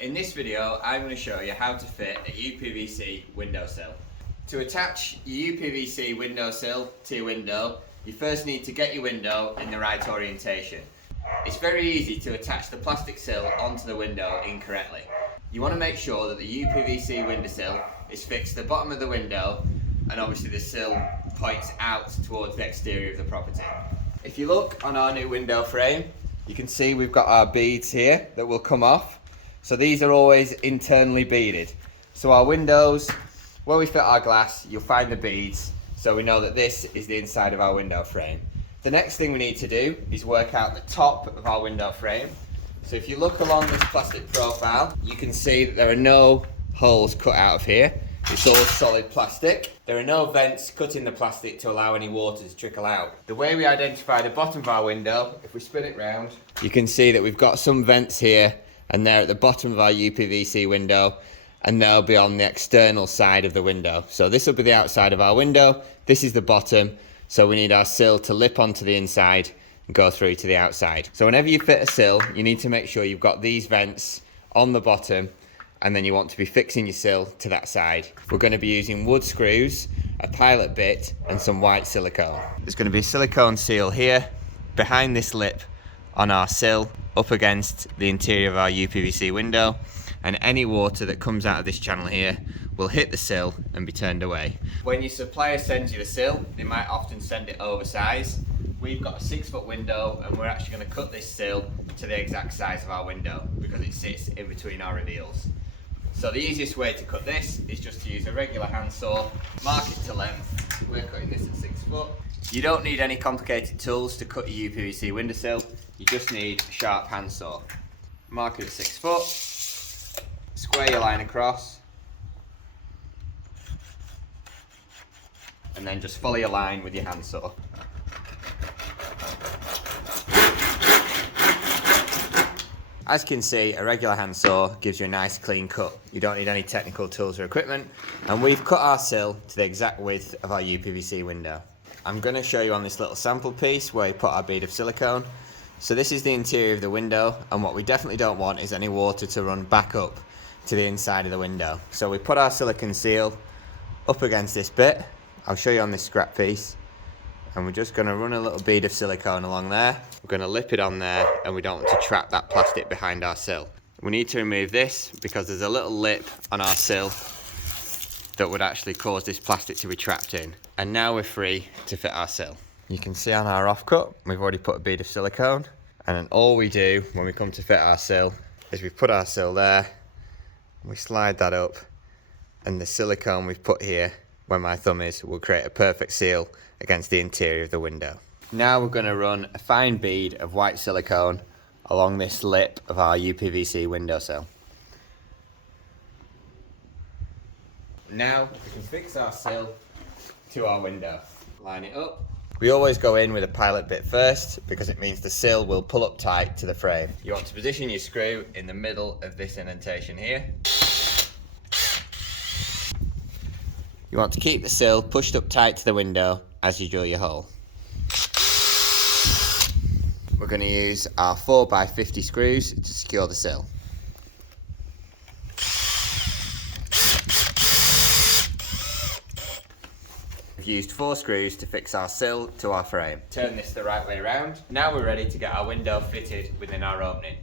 In this video, I'm going to show you how to fit a UPVC windowsill. To attach your UPVC windowsill to your window, you first need to get your window in the right orientation. It's very easy to attach the plastic sill onto the window incorrectly. You want to make sure that the UPVC windowsill is fixed to the bottom of the window, and obviously the sill points out towards the exterior of the property. If you look on our new window frame, you can see we've got our beads here that will come off. So these are always internally beaded. So our windows, where we fit our glass, you'll find the beads, so we know that this is the inside of our window frame. The next thing we need to do is work out the top of our window frame. So if you look along this plastic profile, you can see that there are no holes cut out of here. It's all solid plastic. There are no vents cut in the plastic to allow any water to trickle out. The way we identify the bottom of our window, if we spin it round, you can see that we've got some vents here, and they're at the bottom of our UPVC window, and they'll be on the external side of the window. So this will be the outside of our window, this is the bottom, so we need our sill to lip onto the inside and go through to the outside. So whenever you fit a sill, you need to make sure you've got these vents on the bottom, and then you want to be fixing your sill to that side. We're going to be using wood screws, a pilot bit, and some white silicone. There's going to be a silicone seal here, behind this lip on our sill, up against the interior of our UPVC window, and any water that comes out of this channel here will hit the sill and be turned away. When your supplier sends you the sill, they might often send it oversized. We've got a 6-foot window, and we're actually going to cut this sill to the exact size of our window because it sits in between our reveals. So the easiest way to cut this is just to use a regular handsaw, mark it to length. We're cutting this at 6 foot. You don't need any complicated tools to cut your UPVC windowsill. You just need a sharp handsaw. Mark it at 6 foot, square your line across, and then just follow your line with your handsaw. As you can see, a regular handsaw gives you a nice clean cut. You don't need any technical tools or equipment, and we've cut our sill to the exact width of our UPVC window. I'm going to show you on this little sample piece where we put our bead of silicone. So this is the interior of the window, and what we definitely don't want is any water to run back up to the inside of the window. So we put our silicone seal up against this bit. I'll show you on this scrap piece. And we're just going to run a little bead of silicone along there. We're going to lip it on there, and we don't want to trap that plastic behind our sill. We need to remove this because there's a little lip on our sill that would actually cause this plastic to be trapped in. And now we're free to fit our sill. You can see on our offcut, we've already put a bead of silicone. And then all we do when we come to fit our sill is we put our sill there, we slide that up, and the silicone we've put here, where my thumb is, will create a perfect seal against the interior of the window. Now we're going to run a fine bead of white silicone along this lip of our UPVC windowsill. Now we can fix our sill to our window. Line it up. We always go in with a pilot bit first because it means the sill will pull up tight to the frame. You want to position your screw in the middle of this indentation here. You want to keep the sill pushed up tight to the window as you drill your hole. We're going to use our 4x50 screws to secure the sill. We've used 4 screws to fix our sill to our frame. Turn this the right way around. Now we're ready to get our window fitted within our opening.